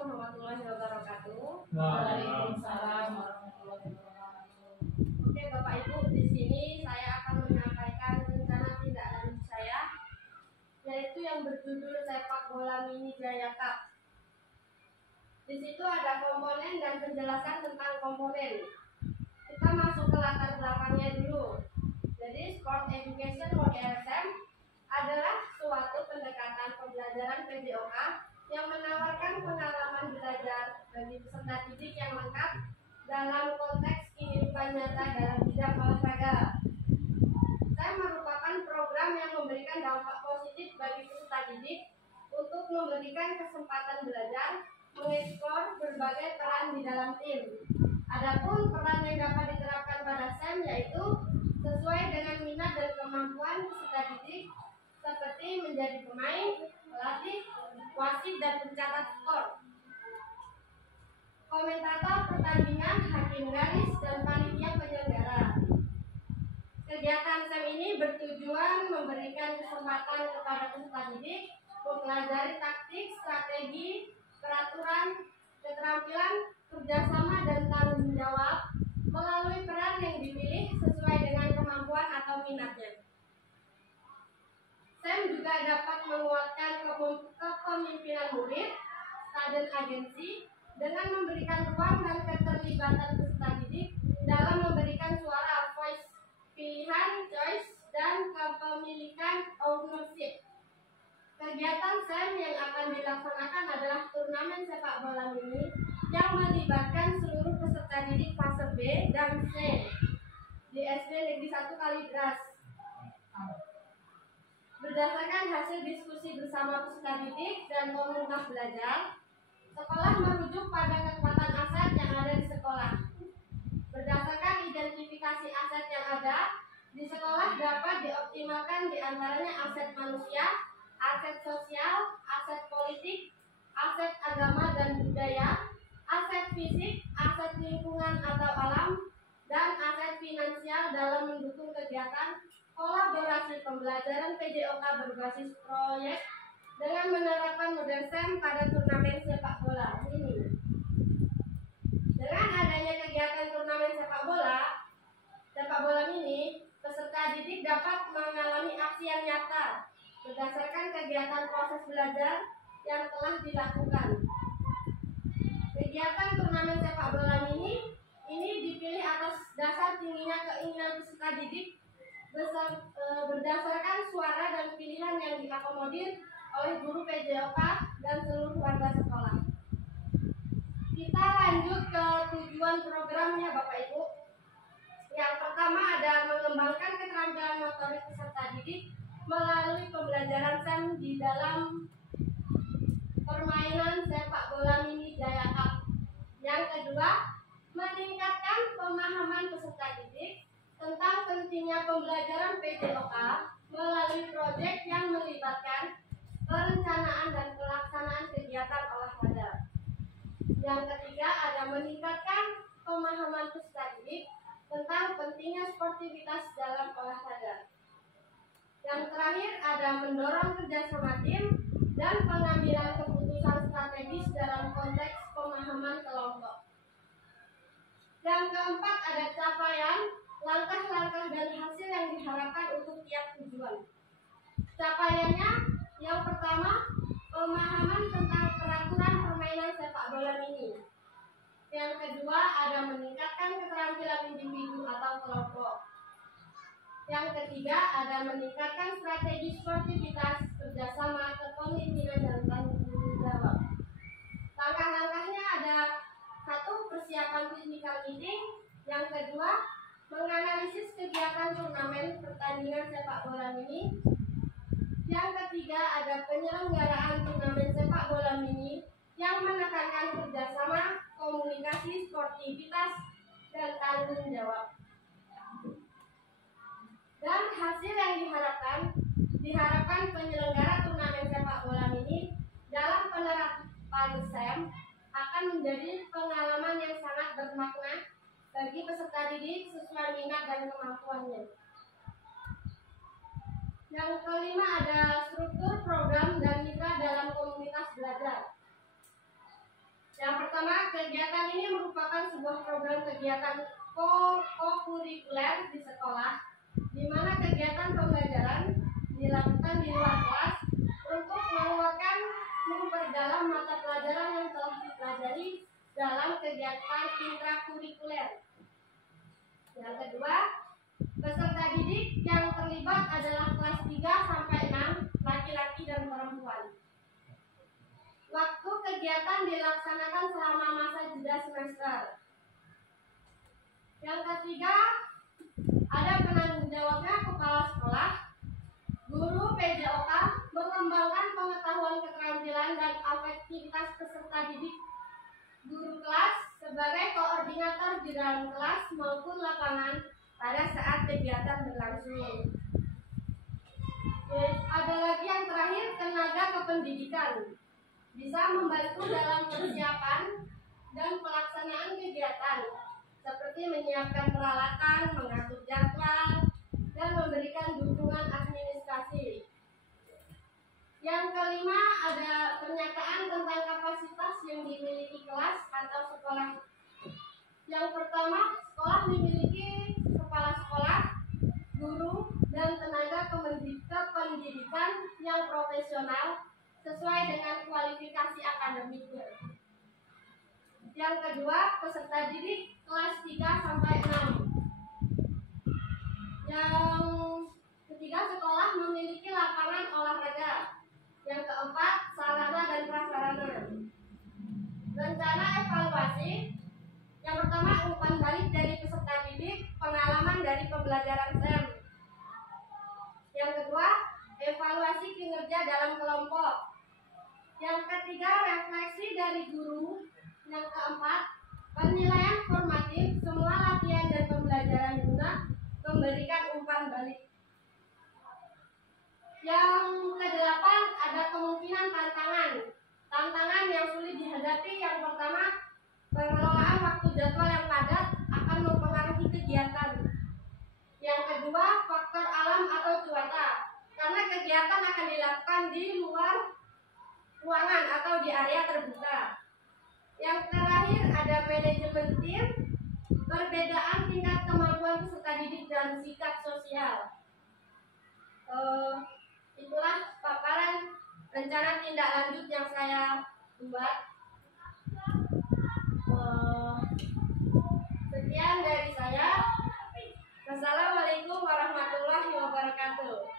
warahmatullahi wabarakatuh. Waalaikumsalam warahmatullahi wabarakatuh. Oke Bapak Ibu, di sini saya akan menyampaikan rencana tindak lanjut saya, yaitu yang berjudul Sepak Bola Mini Jaya Cup. Di situ ada komponen dan penjelasan tentang komponen. Kita masuk ke latar belakangnya dulu. Jadi Sport Education Model SEM adalah suatu pendekatan pembelajaran PJOK yang menawarkan pengalaman belajar bagi peserta didik yang lengkap dalam konteks kehidupan nyata dalam bidang olahraga. SEM merupakan program yang memberikan dampak positif bagi peserta didik untuk memberikan kesempatan belajar, mengeksplor berbagai peran di dalam tim. Adapun peran yang dapat diterapkan pada SEM yaitu sesuai dengan minat dan kemampuan peserta didik, seperti menjadi pemain, pelatih, wasit, dan pencatat skor, komentator pertandingan, hakim garis, dan panitia penyelenggara. Kegiatan SEM ini bertujuan memberikan kesempatan kepada peserta didik mempelajari taktik, strategi, peraturan, keterampilan, kerjasama, dan tanggung jawab melalui peran yang dipilih sesuai dengan kemampuan atau minatnya. SEM juga dapat menguatkan kepemimpinan murid, student agency, dengan memberikan ruang dan keterlibatan peserta didik dalam memberikan suara voice, pilihan, choice, dan kepemilikan ownership. Kegiatan SEM yang akan dilaksanakan adalah turnamen sepak bola mini yang melibatkan seluruh peserta didik fase B dan C di SD Negeri 1 Kalideres. Berdasarkan hasil diskusi bersama peserta didik dan komunitas belajar, sekolah merujuk pada kekuatan aset yang ada di sekolah. Berdasarkan identifikasi aset yang ada di sekolah dapat dioptimalkan diantaranya aset manusia, aset sosial, aset politik, aset agama dan budaya, aset fisik, aset lingkungan atau alam, dan aset finansial dalam mendukung kegiatan kolaborasi pembelajaran PJOK berbasis proyek dengan menerapkan model SEM pada turnamen sepak bola ini. Dengan adanya kegiatan turnamen sepak bola mini, peserta didik dapat mengalami aksi yang nyata berdasarkan kegiatan proses belajar yang telah dilakukan. Kegiatan turnamen sepak bola mini ini dipilih atas dasar tingginya keinginan peserta didik berdasarkan suara dan pilihan yang diakomodir oleh guru PJOK dan seluruh warga sekolah. Kita lanjut ke tujuan programnya Bapak Ibu. Yang pertama ada mengembangkan keterampilan motorik peserta didik melalui pembelajaran SEM di dalam permainan sepak bola mini Jaya Cup. Yang kedua, meningkatkan pemahaman peserta didik tentang pentingnya pembelajaran PJOK melalui proyek yang melibatkan perencanaan dan pelaksanaan kegiatan olahraga. Yang ketiga, ada meningkatkan pemahaman peserta didik tentang pentingnya sportivitas dalam olahraga. Yang terakhir, ada mendorong kerjasama tim dan pengambilan keputusan strategis dalam konteks pemahaman kelompok. Yang keempat, ada capaian, langkah-langkah dan hasil yang diharapkan untuk tiap tujuan. Capaiannya, yang pertama, pemahaman tentang peraturan permainan sepak bola mini. Yang kedua, ada meningkatkan keterampilan individu atau kelompok. Yang ketiga, ada meningkatkan strategi sportivitas, kerjasama, kepemimpinan, dan tanggung jawab. Langkah-langkahnya ada: satu, persiapan clinical meeting. Yang kedua, menganalisis kegiatan turnamen pertandingan sepak bola mini. Yang ketiga, ada penyelenggaraan turnamen sepak bola mini yang menekankan kerjasama, komunikasi, sportivitas, dan tanggung jawab. Dan hasil yang diharapkan penyelenggara turnamen sepak bola mini dalam penerapan SEM akan menjadi pengalaman yang sangat bermakna bagi peserta didik sesuai minat dan kemampuannya. Yang kelima, ada struktur program dan mitra dalam komunitas belajar. sebuah program kegiatan kokurikuler di sekolah, di mana kegiatan pembelajaran dilakukan di luar kelas untuk memperdalam mata pelajaran yang telah dipelajari dalam kegiatan intrakurikuler. Yang kedua, peserta didik yang terlibat adalah kelas 3 sampai 6, laki-laki dan perempuan. Waktu kegiatan dilaksanakan selama masa jeda semester. Yang ketiga, ada penanggung jawabnya kepala sekolah. Guru PJOK mengembangkan pengetahuan, keterampilan, dan afektivitas peserta didik. Guru kelas sebagai koordinator di dalam kelas maupun lapangan pada saat kegiatan berlangsung. Ada lagi yang terakhir, tenaga kependidikan bisa membantu dalam persiapan dan pelaksanaan kegiatan, seperti menyiapkan peralatan, mengatur jadwal, dan memberikan dukungan administrasi. Yang kelima, ada pernyataan tentang kapasitas yang dimiliki kelas atau sekolah. Yang pertama, sekolah memiliki kepala sekolah, guru, dan tenaga kependidikan yang profesional sesuai dengan kualifikasi akademiknya. Yang kedua, peserta didik kelas 3 sampai 6. Yang ketiga, sekolah memiliki lapangan olahraga. Yang keempat, sarana dan prasarana. Rencana evaluasi. Yang pertama, umpan balik dari peserta didik, pengalaman dari pembelajaran STEM. Yang kedua, evaluasi kinerja dalam kelompok. Yang ketiga, refleksi dari guru. Yang keempat, penilaian formatif, semua latihan dan pembelajaran guna memberikan umpan balik. Yang kedelapan, ada kemungkinan tantangan yang sulit dihadapi. Yang pertama, pengelolaan waktu jadwal yang padat akan mempengaruhi kegiatan. Yang kedua, faktor alam atau cuaca, karena kegiatan akan dilakukan di luar ruangan atau di area terbuka. Yang terakhir, ada manajemen tim, perbedaan tingkat kemampuan peserta didik dan sikap sosial. Itulah paparan rencana tindak lanjut yang saya buat. Sekian dari saya. Wassalamualaikum warahmatullahi wabarakatuh.